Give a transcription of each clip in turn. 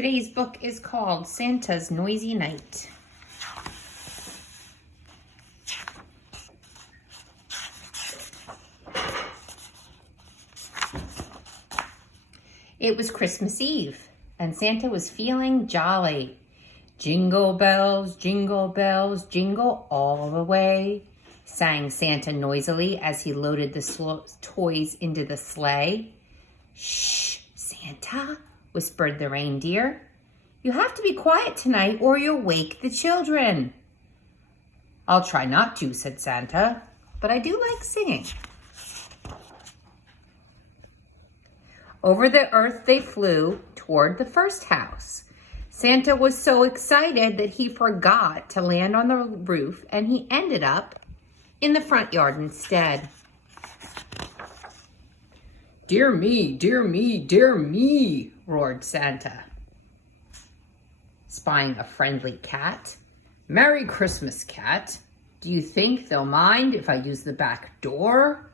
Today's book is called Santa's Noisy Night. It was Christmas Eve, and Santa was feeling jolly. Jingle bells, jingle all the way, sang Santa noisily as he loaded the toys into the sleigh. Shh, Santa, whispered the reindeer. You have to be quiet tonight or you'll wake the children. I'll try not to, said Santa, but I do like singing. Over the earth they flew toward the first house. Santa was so excited that he forgot to land on the roof and he ended up in the front yard instead. Dear me, dear me, dear me, roared Santa, spying a friendly cat. Merry Christmas, cat. Do you think they'll mind if I use the back door?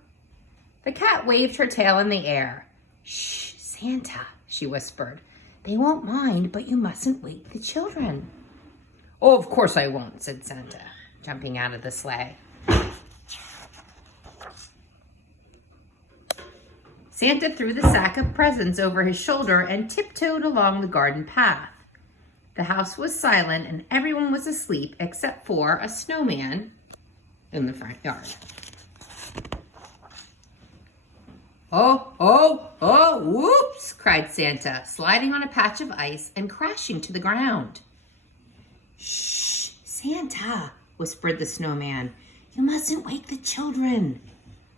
The cat waved her tail in the air. Shh, Santa, she whispered. They won't mind, but you mustn't wake the children. Oh, of course I won't, said Santa, jumping out of the sleigh. Santa threw the sack of presents over his shoulder and tiptoed along the garden path. The house was silent and everyone was asleep except for a snowman in the front yard. Oh, whoops, cried Santa, sliding on a patch of ice and crashing to the ground. Shh, Santa, whispered the snowman. You mustn't wake the children.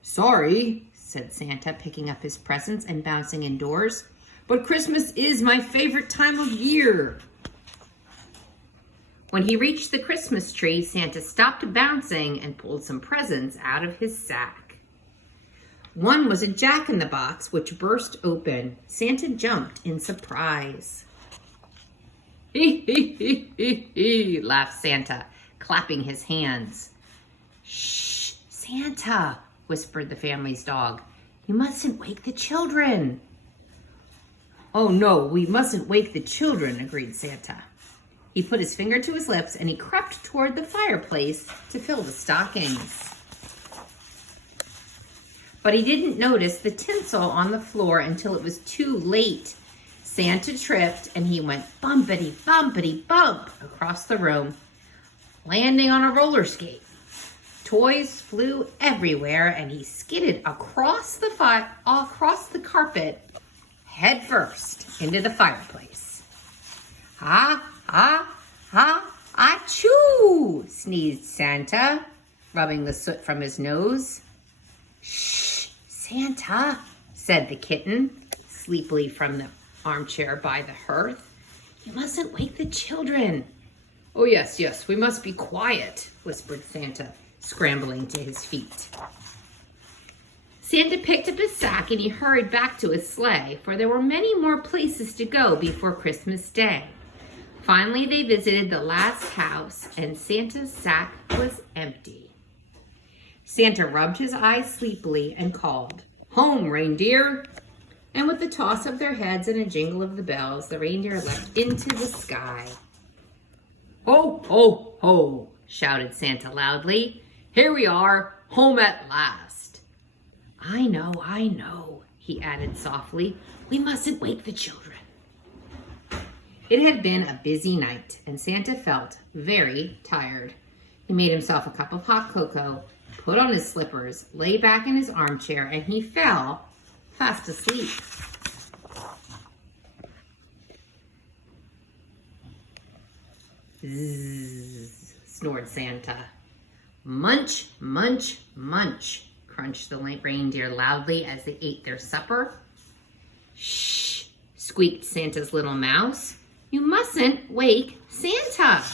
Sorry, said Santa, picking up his presents and bouncing indoors. But Christmas is my favorite time of year. When he reached the Christmas tree, Santa stopped bouncing and pulled some presents out of his sack. One was a jack-in-the-box, which burst open. Santa jumped in surprise. Hee, hee, hee, hee, hee, laughed Santa, clapping his hands. Shh, Santa, whispered the family's dog. You mustn't wake the children. Oh no, we mustn't wake the children, agreed Santa. He put his finger to his lips and he crept toward the fireplace to fill the stockings. But he didn't notice the tinsel on the floor until it was too late. Santa tripped and he went bumpity, bumpity, bump across the room, landing on a roller skate. Toys flew everywhere and he skidded across the carpet head first into the fireplace. Ha, ha, ha, achoo, sneezed Santa, rubbing the soot from his nose. Shh, Santa, said the kitten, sleepily from the armchair by the hearth. You mustn't wake the children. Oh, yes, we must be quiet, whispered Santa, scrambling to his feet. Santa picked up his sack and he hurried back to his sleigh, for there were many more places to go before Christmas Day. Finally, they visited the last house and Santa's sack was empty. Santa rubbed his eyes sleepily and called, Home, reindeer! And with a toss of their heads and a jingle of the bells, the reindeer leapt into the sky. Ho, ho, ho, shouted Santa loudly. Here we are, home at last. I know, he added softly. We mustn't wake the children. It had been a busy night, and Santa felt very tired. He made himself a cup of hot cocoa, put on his slippers, lay back in his armchair, and he fell fast asleep. Zzz, snored Santa. Munch, munch, munch, crunched the reindeer loudly as they ate their supper. Shh, squeaked Santa's little mouse. You mustn't wake Santa.